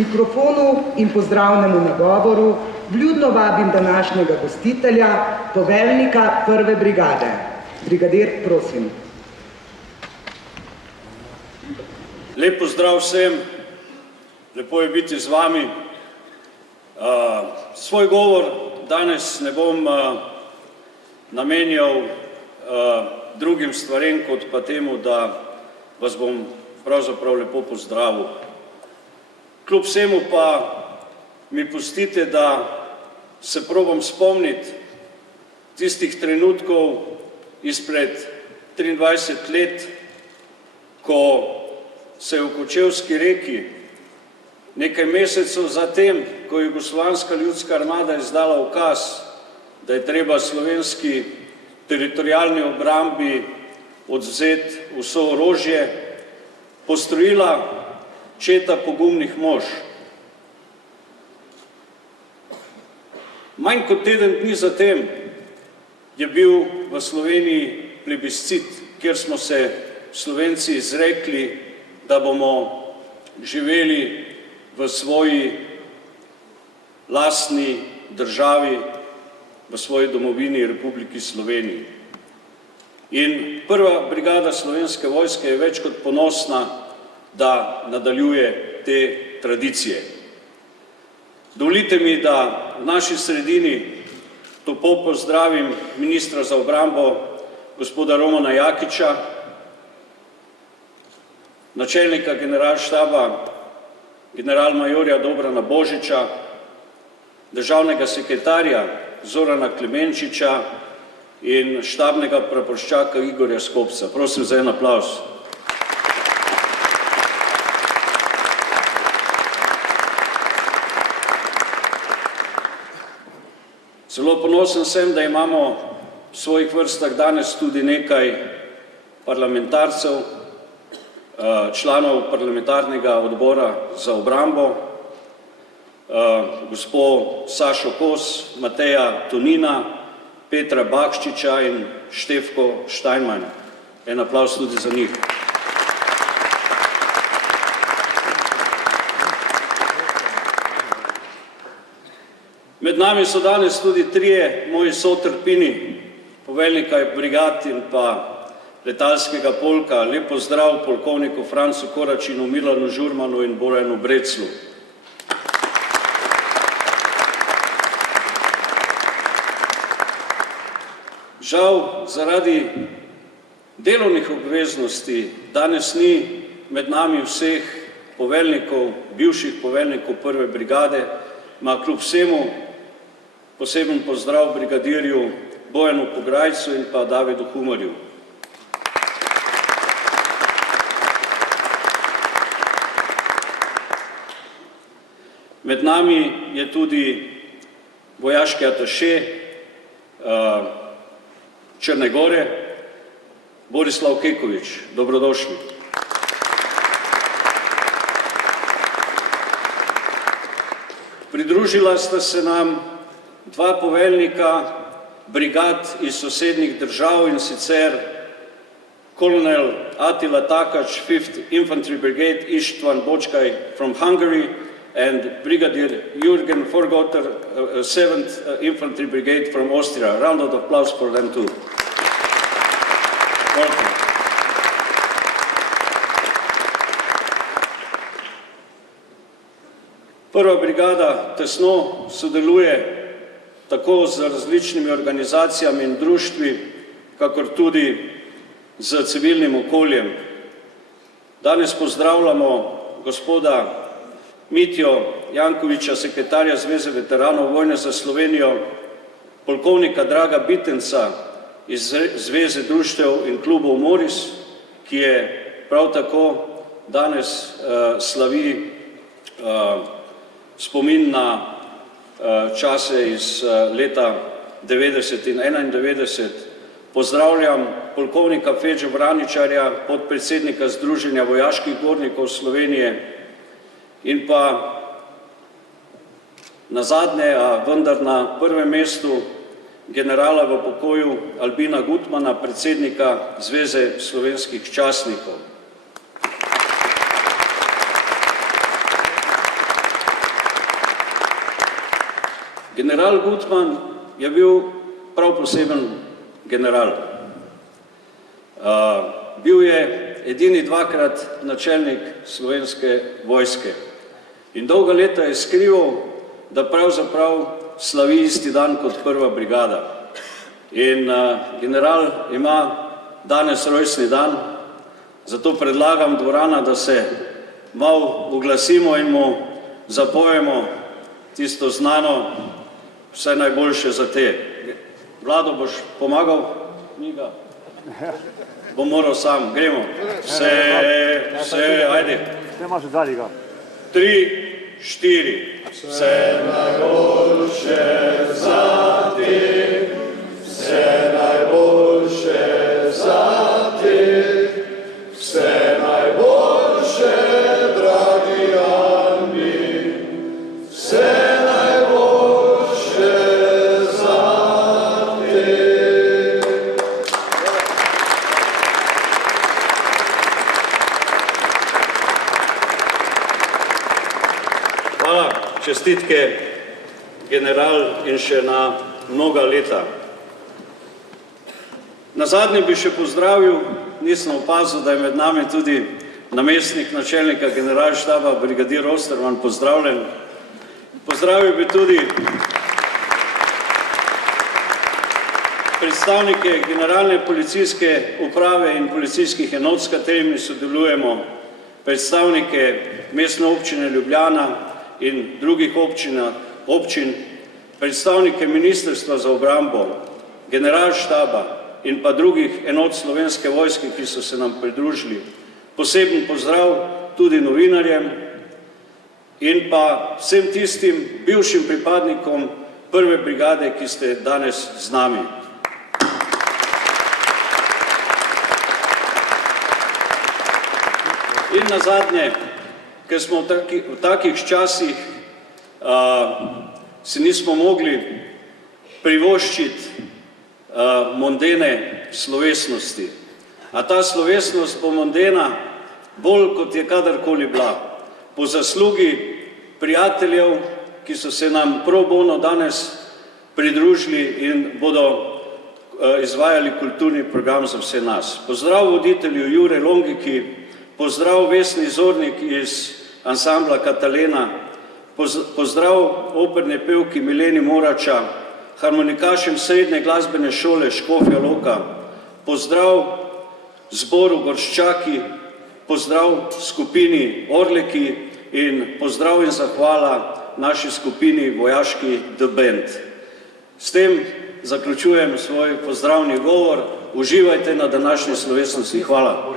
mikrofonu in pozdravnemu nagovoru vljudno vabim današnjega gostitelja, poveljnika prve brigade. Brigadir, prosim. Lep pozdrav vsem, lepo je biti z vami. Svoj govor danes ne bom namenjal drugim stvarem, kot pa temu, da vas bom pravzaprav lepo pozdravil. Kljub vsemu pa mi pustite, da se probam spomniti tistih trenutkov izpred 23 let, ko se je v Kočevski reki nekaj mesecev zatem, ko je Jugoslovanska ljudska armada izdala ukaz, da je treba slovenski teritorialni obrambi odvzeti vso orožje, postrojila četa pogumnih mož. Manj kot teden dni zatem je bil v Sloveniji plebiscit, kjer smo se Slovenci izrekli, da bomo živeli v svoji lastni državi, v svoji domovini Republiki Sloveniji. In prva brigada Slovenske vojske je več kot ponosna, da nadaljuje te tradicije. Dovolite mi, da v naši sredini toplo pozdravim ministra za obrambo, gospoda Romana Jakiča, načelnika generalštaba, generalmajorja Dobrana Božiča, državnega sekretarja Zorana Klemenčiča in štabnega praporščaka Igorja Skopca. Prosim za en aplavz. Zelo ponosen sem, da imamo v svojih vrstah danes tudi nekaj parlamentarcev, članov parlamentarnega odbora za obrambo, gospod Sašo Kos, Mateja Tonina, Petra Bakščiča in Štefko Štajnman. En aplavz tudi za njih. Med nami so danes tudi trije moji sotrpini, poveljnika brigad in pa letalskega polka. Lep pozdrav polkovniku Francu Koračinu, Milanu Žurmanu in Borjanu Breclu. Žal, zaradi delovnih obveznosti danes ni med nami vseh poveljnikov, bivših poveljnikov prve brigade, ma kljub vsemu poseben pozdrav brigadirju Bojanu Pograjcu in pa Davidu Humarju. Med nami je tudi vojaški ataše Črne Gore, Borislav Kekovič. Dobrodošli. Pridružila sta se nam dva poveljnika brigad iz sosednjih držav, in sicer kolonel Attila Takač, 5th Infantry Brigade, Istvan Bočkaj from Hungary, and Brigadier Jürgen Forgotter, 7th Infantry Brigade from Austria. Round of applause for them too. Welcome. Prva brigada tesno sodeluje tako z različnimi organizacijami in društvi, kakor tudi z civilnim okoljem. Danes pozdravljamo gospoda Mitjo Jankoviča, sekretarja Zveze veteranov vojne za Slovenijo, polkovnika Draga Bitenca iz Zveze društev in klubov Moris, ki je prav tako danes slavi spomin na čase iz leta 90 in 91. Pozdravljam polkovnika Fedža Vraničarja, podpredsednika Združenja vojaških gornikov Slovenije, in pa nazadnje, a vendar na prvem mestu, generala v pokoju Albina Gutmana, predsednika Zveze slovenskih častnikov. General Gutmann je bil prav poseben general. Bil je edini dvakrat načelnik Slovenske vojske in dolga leta je skrival, da pravzaprav slavi isti dan kot prva brigada. In general ima danes rojstni dan, zato predlagam dvorana, da se malo oglasimo in mu zapojemo tisto znano vse najboljše za te. Vlado, boš pomagal? Njega. Bom moral sam. Gremo. Vse, ajde. 3, 4. Vse najboljše za te, vse najboljše za te, vse najboljše, dragi Andi, vse najboljše za te. Hvala, čestitke, general, in še na mnoga leta. Nazadnje bi še pozdravil, nisem opazil, da je med nami tudi namestnik načelnika generalštaba, brigadir Osterman, pozdravljen. Pozdravil bi tudi predstavnike generalne policijske uprave in policijskih enot, s katerimi sodelujemo, predstavnike mestne občine Ljubljana in drugih občin, predstavnike Ministrstva za obrambo, generalštaba in pa drugih enot Slovenske vojske, ki so se nam pridružili. Poseben pozdrav tudi novinarjem in pa vsem tistim bivšim pripadnikom prve brigade, ki ste danes z nami. In nazadnje, ker smo v takih časih si nismo mogli privoščiti mondene slovesnosti. A ta slovesnost bo mondena bolj, kot je kadarkoli bila. Po zaslugi prijateljev, ki so se nam pro bono danes pridružili in bodo izvajali kulturni program za vse nas. Pozdrav voditelju Jure Longiki, pozdrav Vesni Zornik iz ansambla Katalena, pozdrav operne pevki Mileni Morača, harmonikašem srednje glasbene šole Škofja Loka, pozdrav zboru Gorščaki, pozdrav skupini Orleki in pozdrav in zahvala naši skupini Vojaški The Band. S tem zaključujem svoj pozdravni govor. Uživajte na današnji slovesnosti. Hvala.